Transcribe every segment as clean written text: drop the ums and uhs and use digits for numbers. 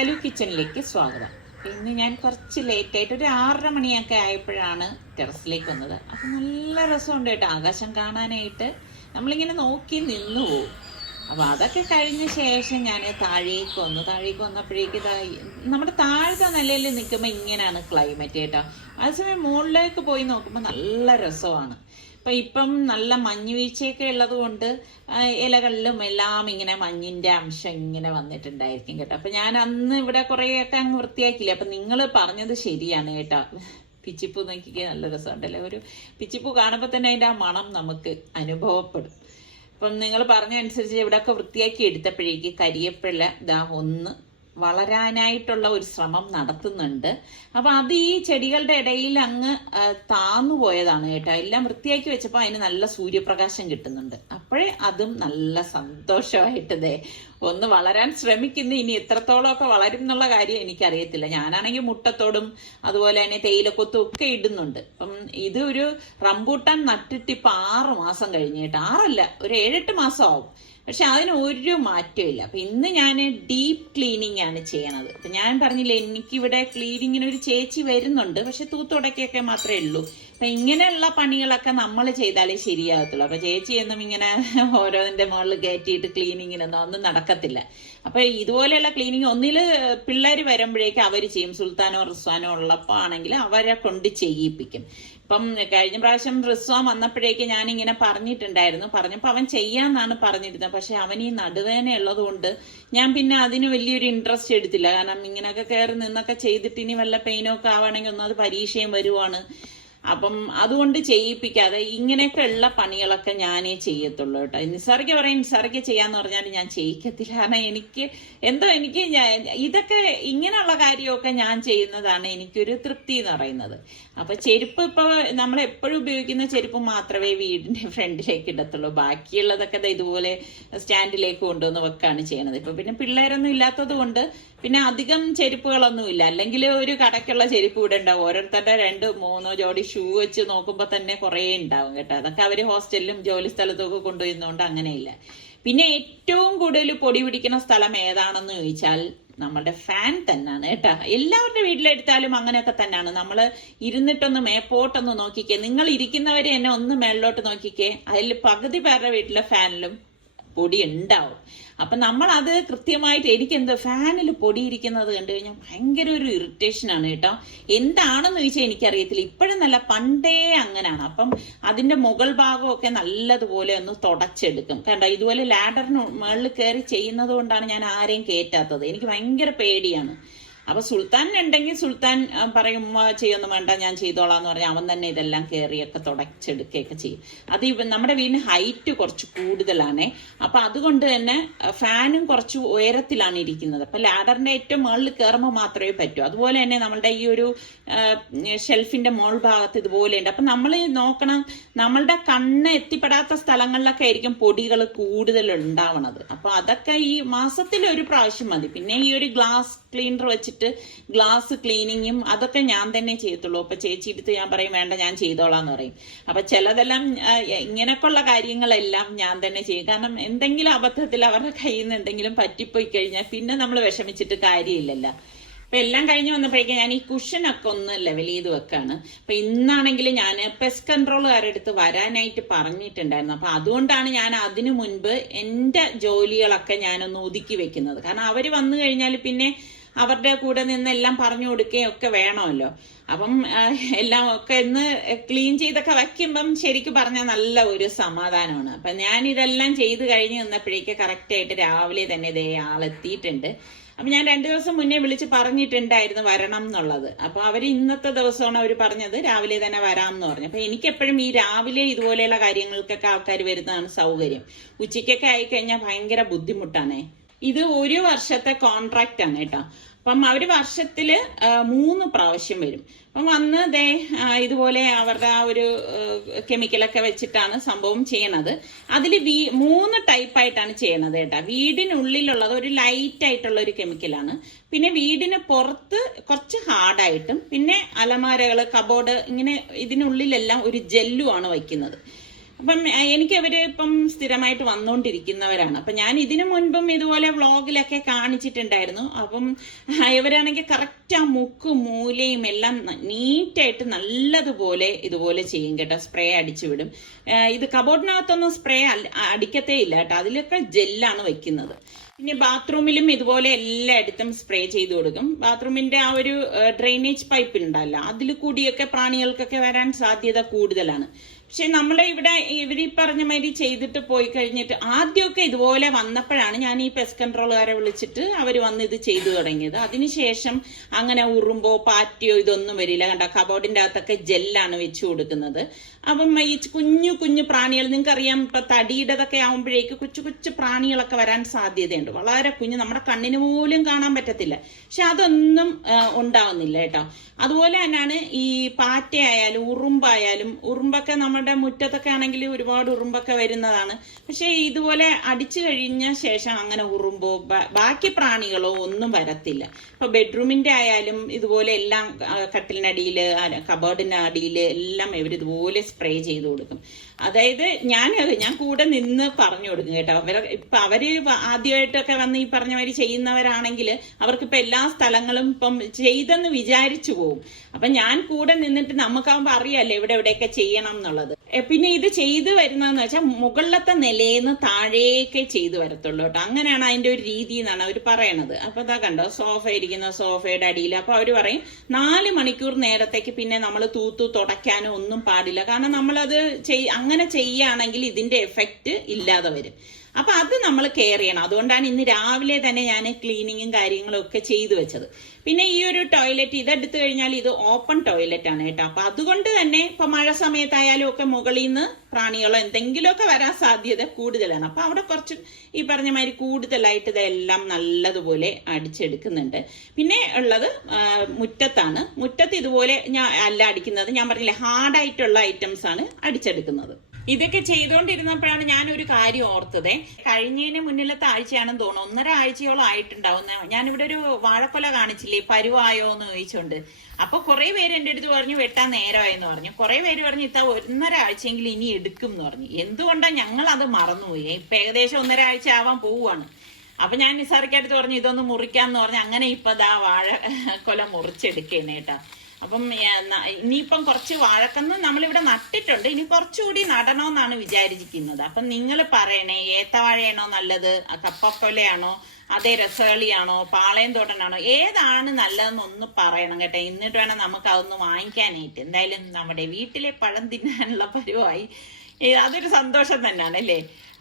സലു കിച്ചണിലേക്ക് സ്വാഗതം. ഇന്ന് ഞാൻ കുറച്ച് ലേറ്റായിട്ട് ഒരു 6:30 മണിയൊക്കെ ആയപ്പോഴാണ് ടെറസിലേക്ക് വന്നത്. അപ്പം നല്ല രസമുണ്ട് കേട്ടോ ആകാശം കാണാനായിട്ട്. നമ്മളിങ്ങനെ നോക്കി നിന്നു പോകും. അപ്പം അതൊക്കെ കഴിഞ്ഞ ശേഷം ഞാൻ താഴേക്ക് വന്നപ്പോഴേക്ക് നമ്മുടെ താഴത്തെ നിലയിൽ നിൽക്കുമ്പോൾ ഇങ്ങനെയാണ് ക്ലൈമറ്റ് കേട്ടോ. അതേസമയം മുകളിലേക്ക് പോയി നോക്കുമ്പോൾ നല്ല രസമാണ്. ഇപ്പം നല്ല മഞ്ഞ് വീഴ്ചയൊക്കെ ഉള്ളത് കൊണ്ട് ഇലകളിലും എല്ലാം ഇങ്ങനെ മഞ്ഞിന്റെ അംശം ഇങ്ങനെ വന്നിട്ടുണ്ടായിരിക്കും കേട്ടോ. അപ്പൊ ഞാൻ അന്ന് ഇവിടെ കുറേയൊക്കെ അങ്ങ് വൃത്തിയാക്കിയില്ല. അപ്പൊ നിങ്ങൾ പറഞ്ഞത് ശരിയാണ് കേട്ടോ. പിച്ചിപ്പൂ നോക്കിക്കേ, നല്ല രസമുണ്ടല്ലേ. ഒരു പിച്ചിപ്പൂ കാണുമ്പോൾ തന്നെ അതിന്റെ ആ മണം നമുക്ക് അനുഭവപ്പെടും. അപ്പം നിങ്ങൾ പറഞ്ഞ അനുസരിച്ച് ഇവിടെയൊക്കെ വൃത്തിയാക്കി എടുത്തപ്പോഴേക്ക് കരിയപ്പില ഒന്ന് വളരാനായിട്ടുള്ള ഒരു ശ്രമം നടത്തുന്നുണ്ട്. അപ്പൊ അത് ഈ ചെടികളുടെ ഇടയിൽ അങ്ങ് താന്നു പോയതാണ് കേട്ടോ. എല്ലാം വൃത്തിയാക്കി വെച്ചപ്പോൾ അതിന് നല്ല സൂര്യപ്രകാശം കിട്ടുന്നുണ്ട്. അപ്പോഴേ അതും നല്ല സന്തോഷമായിട്ട് ഒന്ന് വളരാൻ ശ്രമിക്കുന്നു. ഇനി എത്രത്തോളമൊക്കെ വളരും എന്നുള്ള കാര്യം എനിക്കറിയത്തില്ല. ഞാനാണെങ്കിൽ മുട്ടത്തോടും അതുപോലെ തന്നെ തേയിലക്കൊത്തും ഒക്കെ ഇടുന്നുണ്ട്. അപ്പം ഇത് ഒരു റംബൂട്ടാൻ നട്ടിട്ട് ഇപ്പൊ 6 മാസം കഴിഞ്ഞ് കേട്ടോ. 6 ഒരു 7-8 മാസം ആവും. പക്ഷെ അതിന് ഒരു മാറ്റമില്ല. അപ്പൊ ഇന്ന് ഞാൻ ഡീപ്പ് ക്ലീനിങ് ആണ് ചെയ്യണത്. അപ്പൊ ഞാൻ പറഞ്ഞില്ലേ, എനിക്കിവിടെ ക്ലീനിങ്ങിന് ഒരു ചേച്ചി വരുന്നുണ്ട്. പക്ഷെ തൂത്തുടക്കൊക്കെ മാത്രമേ ഉള്ളൂ. അപ്പൊ ഇങ്ങനെയുള്ള പണികളൊക്കെ നമ്മൾ ചെയ്താലേ ശരിയാകത്തുള്ളൂ. അപ്പൊ ചേച്ചി ഒന്നും ഇങ്ങനെ ഓരോന്നിന്റെ മുകളിൽ കയറ്റിയിട്ട് ക്ലീനിങ്ങിനൊന്നും ഒന്നും നടക്കത്തില്ല. അപ്പൊ ഇതുപോലെയുള്ള ക്ലീനിങ് ഒന്നില് പിള്ളേർ വരുമ്പോഴേക്കും അവർ ചെയ്യും. സുൽത്താനോ റിസ്വാനോ ഉള്ളപ്പോ ആണെങ്കിൽ അവരെ കൊണ്ട് ചെയ്യിപ്പിക്കും. ഇപ്പം കഴിഞ്ഞ പ്രാവശ്യം റിസ്വാൻ വന്നപ്പോഴേക്ക് ഞാൻ ഇങ്ങനെ പറഞ്ഞപ്പോ അവൻ ചെയ്യാന്നാണ് പറഞ്ഞിരുന്നത്. പക്ഷെ അവൻ ഈ നടുവേന ഉള്ളത് കൊണ്ട് ഞാൻ പിന്നെ അതിന് വലിയൊരു ഇൻട്രസ്റ്റ് എടുത്തില്ല. കാരണം ഇങ്ങനെയൊക്കെ കയറി നിന്നൊക്കെ ചെയ്തിട്ട് ഇനി വല്ല പെയിനൊക്കെ ആവുകയാണെങ്കിൽ ഒന്നത് പരീക്ഷയും വരുവാണ്. അപ്പം അതുകൊണ്ട് ചെയ്യിപ്പിക്കാതെ ഇങ്ങനെയൊക്കെ ഉള്ള പണികളൊക്കെ ഞാനേ ചെയ്യത്തുള്ളൂ കേട്ടോ. നിസാറിക്ക് പറയും, നിസാറിക്ക് ചെയ്യാന്ന് പറഞ്ഞാൽ ഞാൻ ചെയ്യിക്കത്തില്ല. കാരണം എനിക്ക് ഇതൊക്കെ ഇങ്ങനെയുള്ള കാര്യമൊക്കെ ഞാൻ ചെയ്യുന്നതാണ് എനിക്കൊരു തൃപ്തി എന്ന് പറയുന്നത്. അപ്പൊ ചെരുപ്പ് ഇപ്പൊ നമ്മൾ എപ്പോഴും ഉപയോഗിക്കുന്ന ചെരുപ്പ് മാത്രമേ വീടിന്റെ ഫ്രണ്ടിലേക്ക് ഇടത്തുള്ളൂ. ബാക്കിയുള്ളതൊക്കെ ഇതുപോലെ സ്റ്റാൻഡിലേക്ക് കൊണ്ടുവന്ന് വെക്കാണ് ചെയ്യണത്. ഇപ്പൊ പിന്നെ പിള്ളേരൊന്നും ഇല്ലാത്തത് കൊണ്ട് പിന്നെ അധികം ചെരുപ്പുകളൊന്നും ഇല്ല. അല്ലെങ്കിൽ ഒരു കടക്കുള്ള ചെരുപ്പ് ഇവിടെ ഉണ്ടാവും. ഓരോരുത്തരുടെ 2-3 ജോഡി ഷൂ വെച്ച് നോക്കുമ്പോ തന്നെ കുറെ ഉണ്ടാവും കേട്ടോ. അതൊക്കെ അവര് ഹോസ്റ്റലിലും ജോലി സ്ഥലത്തൊക്കെ കൊണ്ടുവരുന്നോണ്ട് അങ്ങനെയില്ല. പിന്നെ ഏറ്റവും കൂടുതൽ പൊടി പിടിക്കുന്ന സ്ഥലം ഏതാണെന്ന് ചോദിച്ചാൽ നമ്മുടെ ഫാൻ തന്നെയാണ് കേട്ടോ. എല്ലാവരുടെ വീട്ടിലെടുത്താലും അങ്ങനെയൊക്കെ തന്നെയാണ്. നമ്മൾ ഇരുന്നിട്ടൊന്ന് മേപ്പോട്ടൊന്ന് നോക്കിക്കേ, നിങ്ങൾ ഇരിക്കുന്നവരെ എന്നെ ഒന്ന് മേളിലോട്ട് നോക്കിക്കേ, അതിൽ പകുതി പേരുടെ വീട്ടിലെ ഫാനിലും പൊടി ഉണ്ടാവും. അപ്പൊ നമ്മൾ അത് കൃത്യമായിട്ട് ഫാനിൽ പൊടി ഇരിക്കുന്നത് കണ്ടു കഴിഞ്ഞാൽ ഭയങ്കര ഒരു ഇറിറ്റേഷൻ ആണ് കേട്ടോ. എന്താണെന്ന് ചോദിച്ചാൽ എനിക്കറിയത്തില്ല. ഇപ്പോഴും നല്ല പണ്ടേ അങ്ങനെയാണ്. അപ്പം അതിന്റെ മുകൾ ഭാഗമൊക്കെ നല്ലതുപോലെ ഒന്ന് തുടച്ചെടുക്കും. കണ്ടോ, ഇതുപോലെ ലാഡറിന് മുകളിൽ കയറി ചെയ്യുന്നത് കൊണ്ടാണ് ഞാൻ ആരെയും കയറ്റാത്തത്. എനിക്ക് ഭയങ്കര പേടിയാണ്. അപ്പൊ സുൽത്താൻ ഉണ്ടെങ്കിൽ സുൽത്താൻ പറയും ചെയ്യൊന്നും വേണ്ട, ഞാൻ ചെയ്തോളാന്ന് പറഞ്ഞാൽ അവൻ തന്നെ ഇതെല്ലാം കയറിയൊക്കെ തുടച്ചെടുക്കുകയൊക്കെ ചെയ്യും. അത് നമ്മുടെ വീടിന് ഹൈറ്റ് കുറച്ച് കൂടുതലാണേ. അപ്പൊ അതുകൊണ്ട് തന്നെ ഫാനും കുറച്ച് ഉയരത്തിലാണ് ഇരിക്കുന്നത്. അപ്പൊ ലാഡറിന്റെ ഏറ്റവും മുകളിൽ കയറുമ്പോൾ മാത്രമേ പറ്റൂ. അതുപോലെ തന്നെ നമ്മളുടെ ഈ ഒരു ഷെൽഫിന്റെ മോൾ ഭാഗത്ത് ഇതുപോലെ ഉണ്ട്. അപ്പൊ നമ്മൾ നോക്കണം, നമ്മളുടെ കണ്ണ് എത്തിപ്പെടാത്ത സ്ഥലങ്ങളിലൊക്കെ ആയിരിക്കും പൊടികൾ കൂടുതൽ ഉണ്ടാവണത്. അപ്പൊ അതൊക്കെ ഈ മാസത്തിൽ ഒരു പ്രാവശ്യം മതി. പിന്നെ ഈ ഒരു ഗ്ലാസ് ക്ലീനർ വെച്ചിട്ട് ഗ്ലാസ് ക്ലീനിങ്ങും അതൊക്കെ ഞാൻ തന്നെ ചെയ്യത്തുള്ളൂ. അപ്പൊ ചേച്ചി എടുത്ത് ഞാൻ പറയും വേണ്ട, ഞാൻ ചെയ്തോളാന്ന് പറയും. അപ്പൊ ചിലതെല്ലാം ഇങ്ങനെയൊക്കെയുള്ള കാര്യങ്ങളെല്ലാം ഞാൻ തന്നെ ചെയ്യും. കാരണം എന്തെങ്കിലും അബദ്ധത്തിൽ അവരുടെ കയ്യിൽ നിന്ന് എന്തെങ്കിലും പറ്റിപ്പോയി കഴിഞ്ഞാൽ പിന്നെ നമ്മൾ വിഷമിച്ചിട്ട് കാര്യമില്ലല്ലോ. അപ്പൊ എല്ലാം കഴിഞ്ഞ് വന്നപ്പോഴേക്കും ഞാൻ ഈ കുഷനൊക്കെ ഒന്ന് ലെവൽ ചെയ്ത് വെക്കാണ്. അപ്പൊ ഇന്നാണെങ്കിൽ ഞാൻ പെസ്റ്റ് കൺട്രോളുകാരെടുത്ത് വരാനായിട്ട് പറഞ്ഞിട്ടുണ്ടായിരുന്നു. അപ്പൊ അതുകൊണ്ടാണ് ഞാൻ അതിനു മുൻപ് എന്റെ ജോലികളൊക്കെ ഞാനൊന്ന് ഒതുക്കി വെക്കുന്നത്. കാരണം അവര് വന്നു കഴിഞ്ഞാൽ പിന്നെ അവരുടെ കൂടെ നിന്ന് എല്ലാം പറഞ്ഞു കൊടുക്കുകയും ഒക്കെ വേണമല്ലോ. അപ്പം എല്ലാം ഒക്കെ ഒന്ന് ക്ലീൻ ചെയ്തൊക്കെ വയ്ക്കുമ്പം ശരിക്കും പറഞ്ഞാൽ നല്ല ഒരു സമാധാനമാണ്. അപ്പൊ ഞാൻ ഇതെല്ലാം ചെയ്ത് കഴിഞ്ഞ് നിന്നപ്പോഴേക്ക് കറക്റ്റായിട്ട് രാവിലെ തന്നെ ആളെത്തിയിട്ടുണ്ട്. അപ്പൊ ഞാൻ 2 ദിവസം മുന്നേ വിളിച്ച് പറഞ്ഞിട്ടുണ്ടായിരുന്നു വരണം എന്നുള്ളത്. അപ്പൊ അവര് ഇന്നത്തെ ദിവസമാണ് അവർ പറഞ്ഞത് രാവിലെ തന്നെ വരാം എന്ന് പറഞ്ഞു. അപ്പൊ എനിക്കെപ്പോഴും ഈ രാവിലെ ഇതുപോലെയുള്ള കാര്യങ്ങൾക്കൊക്കെ ആൾക്കാർ വരുന്നതാണ് സൗകര്യം. ഉച്ചയ്ക്കൊക്കെ ആയിക്കഴിഞ്ഞാൽ ഭയങ്കര ബുദ്ധിമുട്ടാണേ. ഇത് 1 വർഷത്തെ കോൺട്രാക്റ്റ് ആണ് കേട്ടോ. അപ്പം അവര് വർഷത്തില് 3 പ്രാവശ്യം വരും. അപ്പം വന്ന് ഇതുപോലെ അവരുടെ ആ ഒരു കെമിക്കലൊക്കെ വെച്ചിട്ടാണ് സംഭവം ചെയ്യണത്. അതിൽ 3 ടൈപ്പായിട്ടാണ് ചെയ്യണത് കേട്ടോ. വീടിനുള്ളിലുള്ളത് ഒരു ലൈറ്റ് ആയിട്ടുള്ള ഒരു കെമിക്കലാണ്. പിന്നെ വീടിന് പുറത്ത് കുറച്ച് ഹാർഡായിട്ടും, പിന്നെ അലമാരകള്, കബോർഡ്, ഇങ്ങനെ ഇതിനുള്ളിലെല്ലാം ഒരു ജെല്ലുമാണ് വയ്ക്കുന്നത്. അപ്പം എനിക്ക് അവര് ഇപ്പം സ്ഥിരമായിട്ട് വന്നുകൊണ്ടിരിക്കുന്നവരാണ്. അപ്പൊ ഞാൻ ഇതിനു മുൻപും ഇതുപോലെ വ്ളോഗിലൊക്കെ കാണിച്ചിട്ടുണ്ടായിരുന്നു. അപ്പം ഇവരാണെങ്കിൽ കറക്റ്റ് ആ മുക്കും മൂലയും എല്ലാം നീറ്റായിട്ട് നല്ലതുപോലെ ഇതുപോലെ ചെയ്യും കേട്ടോ. സ്പ്രേ അടിച്ചു വിടും. ഇത് കബോർഡിനകത്തൊന്നും സ്പ്രേ അടിക്കത്തേ ഇല്ല കേട്ടോ, അതിലൊക്കെ ജെല്ലാണ് വെക്കുന്നത്. പിന്നെ ബാത്റൂമിലും ഇതുപോലെ എല്ലായിടത്തും സ്പ്രേ ചെയ്ത് കൊടുക്കും. ബാത്റൂമിന്റെ ആ ഒരു ഡ്രെയിനേജ് പൈപ്പ് ഉണ്ടല്ലോ, അതിൽ കൂടിയൊക്കെ പ്രാണികൾക്കൊക്കെ വരാൻ സാധ്യത കൂടുതലാണ്. പക്ഷെ നമ്മളെ ഇവിടെ ഇവര് പറഞ്ഞ മാതിരി ചെയ്തിട്ട് പോയി കഴിഞ്ഞിട്ട് ആദ്യമൊക്കെ ഇതുപോലെ വന്നപ്പോഴാണ് ഞാൻ ഈ പെസ്റ്റ് കൺട്രോളുകാരെ വിളിച്ചിട്ട് അവർ വന്ന് ഇത് ചെയ്തു തുടങ്ങിയത്. അതിനുശേഷം അങ്ങനെ ഉറുമ്പോ പാറ്റിയോ ഇതൊന്നും വരില്ല. കണ്ട, കബോർഡിന്റെ അകത്തൊക്കെ ജെല്ലാണ് വെച്ചു കൊടുക്കുന്നത്. അപ്പം ഈ കുഞ്ഞു കുഞ്ഞു പ്രാണികൾ, നിങ്ങൾക്കറിയാം ഇപ്പൊ തടിയുടേതൊക്കെ ആവുമ്പോഴേക്ക് കൊച്ചു കൊച്ചു പ്രാണികളൊക്കെ വരാൻ സാധ്യതയുണ്ട്. വളരെ കുഞ്ഞു, നമ്മുടെ കണ്ണിന് പോലും കാണാൻ പറ്റത്തില്ല. പക്ഷെ അതൊന്നും ഉണ്ടാവുന്നില്ല കേട്ടോ. അതുപോലെ തന്നെയാണ് ഈ പാറ്റയായാലും ഉറുമ്പായാലും. ഉറുമ്പൊക്കെ നമ്മുടെ മുറ്റത്തൊക്കെ ആണെങ്കിൽ ഒരുപാട് ഉറുമ്പൊക്കെ വരുന്നതാണ്. പക്ഷെ ഇതുപോലെ അടിച്ചു കഴിഞ്ഞ ശേഷം അങ്ങനെ ഉറുമ്പോ ബാക്കി പ്രാണികളോ ഒന്നും വരത്തില്ല. ഇപ്പൊ ബെഡ്റൂമിന്റെ ആയാലും ഇതുപോലെ എല്ലാം കട്ടിലിനടിയില് കബോർഡിന്റെ അടിയില് എല്ലാം ഇവരിതുപോലെ സ്പ്രേ ചെയ്ത് കൊടുക്കും. അതായത് ഞാൻ കൂടെ നിന്ന് പറഞ്ഞു കൊടുക്കും കേട്ടോ. അവര് ആദ്യമായിട്ടൊക്കെ വന്ന് ഈ പറഞ്ഞ മാതിരി ചെയ്യുന്നവരാണെങ്കിൽ അവർക്കിപ്പോ എല്ലാ സ്ഥലങ്ങളും ഇപ്പം ചെയ്തെന്ന് വിചാരിച്ചു പോകും. അപ്പൊ ഞാൻ കൂടെ നിന്നിട്ട് നമുക്കാവുമ്പോ അറിയാലോ എവിടെയൊക്കെ ചെയ്യണം എന്നുള്ളത്. പിന്നെ ഇത് ചെയ്തു വരുന്നതെന്ന് വെച്ചാൽ മുകളിലത്തെ നിലയിന്ന് താഴേക്ക് ചെയ്തു വരത്തുള്ളൂ കേട്ടോ. അങ്ങനെയാണ് അതിന്റെ ഒരു രീതി എന്നാണ് അവർ പറയണത്. അപ്പൊ അതാ കണ്ടോ, സോഫ ഇരിക്കുന്ന സോഫയുടെ അടിയിൽ. അപ്പൊ അവര് പറയും 4 മണിക്കൂർ നേരത്തേക്ക് പിന്നെ നമ്മൾ തൂത്തു തുടയ്ക്കാനോ ഒന്നും പാടില്ല. കാരണം നമ്മളത് അങ്ങനെ ചെയ്യുകയാണെങ്കിൽ ഇതിന്റെ എഫക്റ്റ് ഇല്ലാതെ വരും. അപ്പൊ അത് നമ്മൾ കെയർ ചെയ്യണം. അതുകൊണ്ടാണ് ഇന്ന് രാവിലെ തന്നെ ഞാൻ ക്ലീനിങ്ങും കാര്യങ്ങളും ഒക്കെ ചെയ്തു വെച്ചത്. പിന്നെ ഈ ഒരു ടോയ്ലറ്റ് ഇതെടുത്തു കഴിഞ്ഞാൽ ഇത് ഓപ്പൺ ടോയ്ലറ്റ് ആണ് കേട്ടോ. അപ്പൊ അതുകൊണ്ട് തന്നെ ഇപ്പൊ മഴ സമയത്തായാലും ഒക്കെ മുകളിൽ നിന്ന് പ്രാണികളോ എന്തെങ്കിലുമൊക്കെ വരാൻ സാധ്യത കൂടുതലാണ്. അപ്പൊ അവിടെ കുറച്ച് ഈ പറഞ്ഞ മാതിരി കൂടുതലായിട്ട് ഇതെല്ലാം നല്ലതുപോലെ അടിച്ചെടുക്കുന്നുണ്ട്. പിന്നെ ഉള്ളത് മുറ്റത്താണ്. മുറ്റത്ത് ഇതുപോലെ അല്ല അടിക്കുന്നത്, ഞാൻ പറഞ്ഞില്ലേ ഹാർഡായിട്ടുള്ള ഐറ്റംസ് ആണ് അടിച്ചെടുക്കുന്നത്. ഇതൊക്കെ ചെയ്തുകൊണ്ടിരുന്നപ്പോഴാണ് ഞാൻ ഒരു കാര്യം ഓർത്തത്. കഴിഞ്ഞതിന് മുന്നിലത്തെ ആഴ്ചയാണെന്ന് തോന്നുന്നു, 1.5 ആഴ്ചയോളം ആയിട്ടുണ്ടാവും. ഞാനിവിടെ ഒരു വാഴക്കൊല കാണിച്ചില്ലേ, പരുവായോ എന്ന് ചോദിച്ചോണ്ട്. അപ്പൊ കുറെ പേര് എന്റെ അടുത്ത് പറഞ്ഞു വെട്ടാൻ നേരമായെന്ന് പറഞ്ഞു. കുറെ പേര് പറഞ്ഞു ഇത്ത 1.5 ആഴ്ചയെങ്കിലും ഇനി എടുക്കും എന്ന് പറഞ്ഞു. എന്തുകൊണ്ടാ ഞങ്ങൾ അത് മറന്നുപോയി. ഇപ്പൊ ഏകദേശം 1.5 ആഴ്ച ആവാൻ പോവുകയാണ്. അപ്പൊ ഞാൻ നിസാറിക്കടുത്ത് പറഞ്ഞു ഇതൊന്ന് മുറിക്കാന്ന് പറഞ്ഞു. അങ്ങനെ ഇപ്പൊ ദാ വാഴക്കൊല മുറിച്ചെടുക്കേനെ കേട്ടാ. അപ്പം ഇനിയിപ്പം കുറച്ച് വാഴക്കന്ന് നമ്മളിവിടെ നട്ടിട്ടുണ്ട്, ഇനി കുറച്ചുകൂടി നടണമെന്നാണ് വിചാരിച്ചിരിക്കുന്നത്. അപ്പം നിങ്ങൾ പറയണേ, ഏത്തവാഴയാണോ നല്ലത്, കപ്പക്കൊലയാണോ, അതേ രസകളിയാണോ, പാളയം തോട്ടനാണോ, ഏതാണ് നല്ലതെന്നൊന്ന് പറയണം കേട്ടോ. എന്നിട്ട് വേണം നമുക്ക് അതൊന്ന് വാങ്ങിക്കാനായിട്ട്. എന്തായാലും നമ്മുടെ വീട്ടിലെ പഴം തിന്നാനുള്ള പരുവായി. അതൊരു സന്തോഷം തന്നെയാണ് അല്ലേ.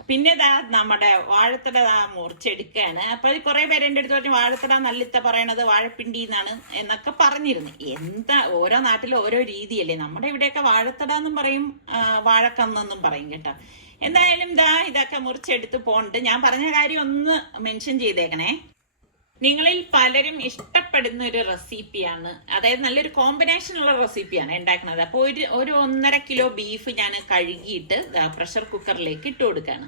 പിന്നെ ഇതാ നമ്മുടെ വാഴത്തട മുറിച്ചെടുക്കുകയാണ്. അപ്പൊ കുറെ പേര് എൻ്റെ അടുത്ത് പറഞ്ഞു വാഴത്തട നല്ലിത്ത പറയണത് വാഴപ്പിണ്ടി എന്നാണ് എന്നൊക്കെ പറഞ്ഞിരുന്നു. എന്താ, ഓരോ നാട്ടിലും ഓരോ രീതിയല്ലേ. നമ്മുടെ ഇവിടെയൊക്കെ വാഴത്തട എന്നും പറയും, വാഴക്കന്നെന്നും പറയും കേട്ടോ. എന്തായാലും ഇതൊക്കെ മുറിച്ചെടുത്ത് പോണ്ട്. ഞാൻ പറഞ്ഞ കാര്യം ഒന്ന് മെൻഷൻ ചെയ്തേക്കണേ. നിങ്ങളിൽ പലരും ഇഷ്ടപ്പെടുന്ന ഒരു റെസിപ്പിയാണ്, അതായത് നല്ലൊരു കോമ്പിനേഷനുള്ള റെസിപ്പിയാണ് ഉണ്ടാക്കുന്നത്. അപ്പോൾ ഒരു 1.5 കിലോ ബീഫ് ഞാൻ കഴുകിയിട്ട് പ്രഷർ കുക്കറിലേക്ക് ഇട്ട് കൊടുക്കുകയാണ്.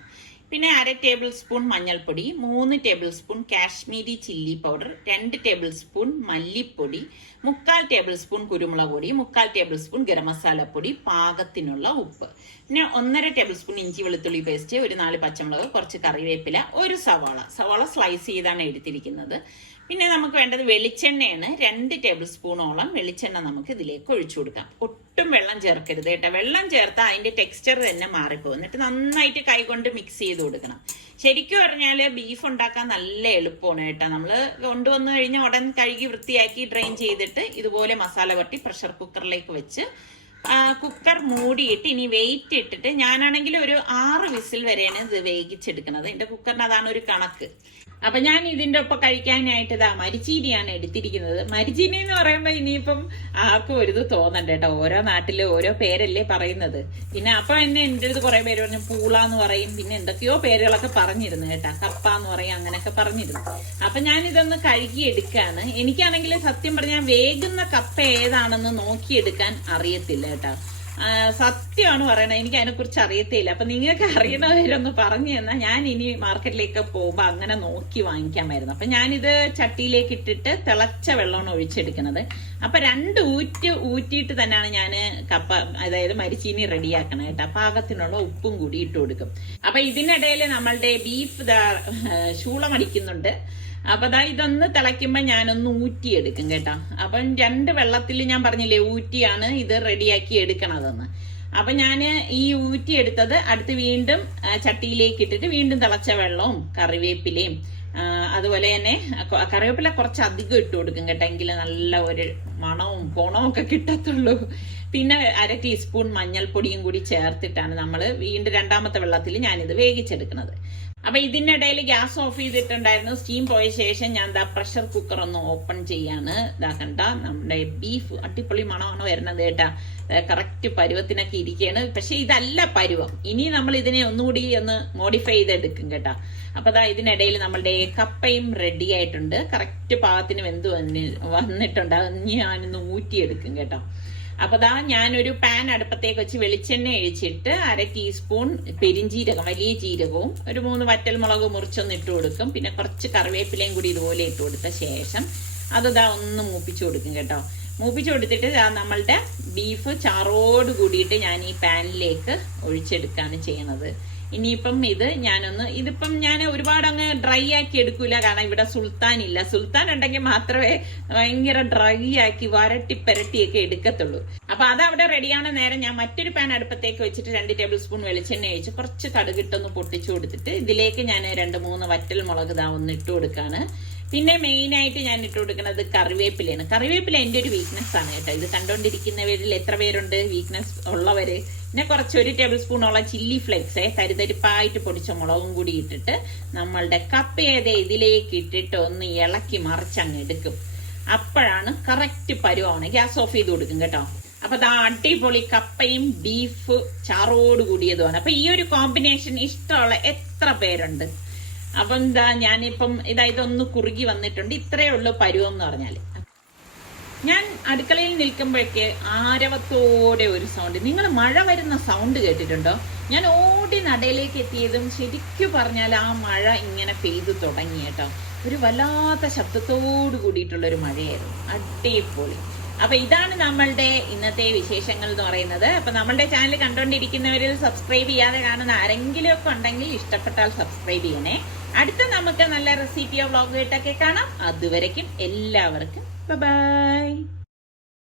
പിന്നെ 1/2 ടേബിൾ സ്പൂൺ മഞ്ഞൾപ്പൊടി, 3 table spoon Kashmiri chilli powder, 2 table spoon മല്ലിപ്പൊടി, 3/4 ടേബിൾ സ്പൂൺ കുരുമുളക് പൊടി, 3/4 ടേബിൾ സ്പൂൺ ഗരം മസാലപ്പൊടി, പാകത്തിനുള്ള ഉപ്പ്, പിന്നെ 1.5 ടേബിൾ സ്പൂൺ ഇഞ്ചി വെളുത്തുള്ളി പേസ്റ്റ്, ഒരു 4 പച്ചമുളക്, കുറച്ച് കറിവേപ്പില, ഒരു സവാള സ്ലൈസ് ചെയ്താണ് എടുത്തിരിക്കുന്നത്. പിന്നെ നമുക്ക് വേണ്ടത് വെളിച്ചെണ്ണയാണ്. 2 ടേബിൾ സ്പൂണോളം വെളിച്ചെണ്ണ നമുക്ക് ഇതിലേക്ക് ഒഴിച്ചു കൊടുക്കാം. ഒട്ടും വെള്ളം ചേർക്കരുത് കേട്ടോ. വെള്ളം ചേർത്താൽ അതിന്റെ ടെക്സ്ചർ തന്നെ മാറിപ്പോകും. എന്നിട്ട് നന്നായിട്ട് കൈകൊണ്ട് മിക്സ് ചെയ്ത് കൊടുക്കണം. ശരിക്കും പറഞ്ഞാല് ബീഫ് ഉണ്ടാക്കാൻ നല്ല എളുപ്പമാണ് കേട്ടോ. നമ്മള് കൊണ്ടുവന്നു കഴിഞ്ഞാൽ ഉടൻ കഴുകി വൃത്തിയാക്കി ഡ്രെയിൻ ചെയ്തിട്ട് ഇതുപോലെ മസാല പറ്റി പ്രഷർ കുക്കറിലേക്ക് വെച്ച് കുക്കർ മൂടിയിട്ട് ഇനി വെയിറ്റ് ഇട്ടിട്ട്, ഞാനാണെങ്കിൽ ഒരു 6 വിസിൽ വരെയാണ് ഇത് വേവിച്ചെടുക്കുന്നത്. എന്റെ കുക്കറിന് അതാണ് ഒരു കണക്ക്. അപ്പൊ ഞാൻ ഇതിന്റെ ഒപ്പം കഴിക്കാനായിട്ട് മരിച്ചീനിയാണ് എടുത്തിരിക്കുന്നത്. മരിച്ചീനി എന്ന് പറയുമ്പോ ഇനിയിപ്പം ആർക്കും ഒരു ഇത് തോന്നണ്ട കേട്ടോ. ഓരോ നാട്ടില് ഓരോ പേരല്ലേ പറയുന്നത്. പിന്നെ അപ്പൊ എന്റെ അടുത്ത് കുറെ പേര് പറഞ്ഞു പൂള എന്ന് പറയും, പിന്നെ എന്തൊക്കെയോ പേരുകളൊക്കെ പറഞ്ഞിരുന്നു കേട്ടാ. കപ്പ എന്ന് പറയും, അങ്ങനെയൊക്കെ പറഞ്ഞിരുന്നു. അപ്പൊ ഞാൻ ഇതൊന്ന് കഴുകി എടുക്കാണ്. എനിക്കാണെങ്കിൽ സത്യം പറഞ്ഞാൽ വേഗുന്ന കപ്പ ഏതാണെന്ന് നോക്കിയെടുക്കാൻ അറിയത്തില്ല കേട്ടോ. സത്യമാണ് പറയണത്, എനിക്ക് അതിനെ കുറിച്ച് അറിയത്തില്ല. അപ്പൊ നിങ്ങൾക്ക് അറിയണവരൊന്ന് പറഞ്ഞു തന്നാൽ ഞാൻ ഇനി മാർക്കറ്റിലേക്ക് പോകുമ്പോ അങ്ങനെ നോക്കി വാങ്ങിക്കാമായിരുന്നു. അപ്പൊ ഞാനിത് ചട്ടിയിലേക്ക് ഇട്ടിട്ട് തിളച്ച വെള്ളമാണ് ഒഴിച്ചെടുക്കുന്നത്. അപ്പൊ 2 ഊറ്റിയിട്ട് തന്നെയാണ് ഞാൻ കപ്പ, അതായത് മരിച്ചീനി റെഡിയാക്കണം കേട്ടോ. പാകത്തിനുള്ള ഉപ്പും കൂടി ഇട്ട് കൊടുക്കും. അപ്പൊ ഇതിനിടയിൽ നമ്മളുടെ ബീഫ് ശൂളമടിക്കുന്നുണ്ട്. അപ്പൊ ഇതൊന്ന് തിളയ്ക്കുമ്പോ ഞാനൊന്ന് ഊറ്റിയെടുക്കും കേട്ടോ. അപ്പം 2 വെള്ളത്തിൽ ഞാൻ പറഞ്ഞില്ലേ ഊറ്റിയാണ് ഇത് റെഡിയാക്കി എടുക്കണതെന്ന്. അപ്പൊ ഞാൻ ഈ ഊറ്റിയെടുത്തത് അടുത്ത് വീണ്ടും ചട്ടിയിലേക്ക് ഇട്ടിട്ട് വീണ്ടും തിളച്ച വെള്ളവും കറിവേപ്പിലയും അതുപോലെ തന്നെ കറിവേപ്പില കുറച്ച് അധികം ഇട്ട് കൊടുക്കും കേട്ടോ, എങ്കിലും നല്ല ഒരു മണവും കോണവും ഒക്കെ കിട്ടത്തുള്ളൂ. പിന്നെ 1/2 ടീസ്പൂൺ മഞ്ഞൾപ്പൊടിയും കൂടി ചേർത്തിട്ടാണ് നമ്മൾ വീണ്ടും 2ാമത്തെ വെള്ളത്തിൽ ഞാനിത് വേവിച്ചെടുക്കുന്നത്. അപ്പൊ ഇതിനിടയിൽ ഗ്യാസ് ഓഫ് ചെയ്തിട്ടുണ്ടായിരുന്നു. സ്റ്റീം പോയ ശേഷം ഞാൻ പ്രഷർ കുക്കർ ഒന്ന് ഓപ്പൺ ചെയ്യാണ്. കണ്ട നമ്മുടെ ബീഫ് അടിപൊളി മണമാണ് വരുന്നത് കേട്ടാ. കറക്റ്റ് പരുവത്തിനൊക്കെ ഇരിക്കുകയാണ്. പക്ഷെ ഇതല്ല പരുവം, ഇനി നമ്മൾ ഇതിനെ ഒന്നുകൂടി ഒന്ന് മോഡിഫൈ ചെയ്തെടുക്കും കേട്ടാ. അപ്പൊ ഇതിനിടയിൽ നമ്മളുടെ കപ്പയും റെഡി ആയിട്ടുണ്ട്. കറക്റ്റ് പാകത്തിന് വെന്ത് വന്നിട്ടുണ്ട്. ഇനി ഞാനൊന്ന് ഊറ്റിയെടുക്കും കേട്ടോ. അപ്പൊ ഞാനൊരു പാൻ അടുപ്പത്തേക്ക് വെച്ച് വെളിച്ചെണ്ണ ഒഴിച്ചിട്ട് 1/2 ടീസ്പൂൺ പെരിഞ്ജീരകം, വലിയ ജീരകവും ഒരു 3 വറ്റൽമുളക് മുറിച്ചൊന്ന് ഇട്ട് കൊടുക്കും. പിന്നെ കുറച്ച് കറിവേപ്പിലയും കൂടി ഇതുപോലെ ഇട്ട് കൊടുത്ത ശേഷം അത് ഒന്ന് മൂപ്പിച്ചു കൊടുക്കും കേട്ടോ. മൂപ്പിച്ചു കൊടുത്തിട്ട് നമ്മളുടെ ബീഫ് ചാറോട് കൂടിയിട്ട് ഞാൻ ഈ പാനിലേക്ക് ഒഴിച്ചെടുക്കാണ് ചെയ്യണത്. ഇനിയിപ്പം ഇതിപ്പം ഞാൻ ഒരുപാട് അങ്ങ് ഡ്രൈ ആക്കി എടുക്കൂല, കാരണം ഇവിടെ സുൽത്താൻ ഇല്ല. സുൽത്താൻ ഉണ്ടെങ്കിൽ മാത്രമേ ഭയങ്കര ഡ്രൈ ആക്കി വരട്ടി പെരട്ടിയൊക്കെ എടുക്കത്തുള്ളൂ. അപ്പൊ അതവിടെ റെഡിയാണ്. നേരം ഞാൻ മറ്റൊരു പാൻ അടുപ്പത്തേക്ക് വെച്ചിട്ട് 2 ടേബിൾ സ്പൂൺ വെളിച്ചെണ്ണ ഒഴിച്ച് കുറച്ച് കടുകിട്ടൊന്ന് പൊട്ടിച്ചു കൊടുത്തിട്ട് ഇതിലേക്ക് ഞാൻ 2-3 വറ്റൽ മുളക് ഒന്ന് ഇട്ട് കൊടുക്കാണ്. പിന്നെ മെയിൻ ആയിട്ട് ഞാൻ ഇട്ട് കൊടുക്കുന്നത് കറിവേപ്പിലയാണ്. കറിവേപ്പില എന്റെ ഒരു വീക്ക്നെസ് ആണ് കേട്ടോ. ഇത് കണ്ടോണ്ടിരിക്കുന്നവരിൽ എത്ര പേരുണ്ട് വീക്ക്നെസ് ഉള്ളവര്? പിന്നെ കുറച്ച് 1 ടേബിൾ സ്പൂണോളം ചില്ലി ഫ്ലേക്സ് തരിതരിപ്പായിട്ട് പൊടിച്ച മുളകും കൂടി ഇട്ടിട്ട് നമ്മളുടെ കപ്പയേത് ഇതിലേക്ക് ഇട്ടിട്ട് ഒന്ന് ഇളക്കി മറിച്ചങ്ങ് എടുക്കും. അപ്പോഴാണ് കറക്റ്റ് പരുവാണ്. ഗ്യാസ് ഓഫ് ചെയ്ത് കൊടുക്കും കേട്ടോ. അപ്പൊ അടിപൊളി കപ്പയും ബീഫ് ചാറോട് കൂടിയതുമാണ്. അപ്പൊ ഈ ഒരു കോമ്പിനേഷൻ ഇഷ്ടമുള്ള എത്ര പേരുണ്ട്? അപ്പം ഞാനിപ്പം ഇതൊന്ന് കുറുകി വന്നിട്ടുണ്ട്. ഇത്രയേ ഉള്ളൂ പരുവം എന്ന് പറഞ്ഞാല്. ഞാൻ അടുക്കളയിൽ നിൽക്കുമ്പോഴേക്ക് ആരവത്തോടെ ഒരു സൗണ്ട്. നിങ്ങൾ മഴ വരുന്ന സൗണ്ട് കേട്ടിട്ടുണ്ടോ? ഞാൻ ഓടി നടയിലേക്ക് എത്തിയതും ശരിക്കും പറഞ്ഞാൽ ആ മഴ ഇങ്ങനെ പെയ്തു തുടങ്ങി കേട്ടോ. ഒരു വല്ലാത്ത ശബ്ദത്തോട് കൂടിയിട്ടുള്ളൊരു മഴയായിരുന്നു. അടിപൊളി. അപ്പൊ ഇതാണ് നമ്മളുടെ ഇന്നത്തെ വിശേഷങ്ങൾ എന്ന് പറയുന്നത്. അപ്പൊ നമ്മളുടെ ചാനൽ കണ്ടോണ്ടിരിക്കുന്നവരിൽ സബ്സ്ക്രൈബ് ചെയ്യാതെ കാണുന്ന ആരെങ്കിലും ഒക്കെ ഉണ്ടെങ്കിൽ ഇഷ്ടപ്പെട്ടാൽ സബ്സ്ക്രൈബ് ചെയ്യണേ. അടുത്ത നമുക്ക് നല്ല റെസിപ്പിയോ വ്ളോഗോ ആയിട്ടൊക്കെ കാണാം. അതുവരയ്ക്കും എല്ലാവർക്കും ബൈ.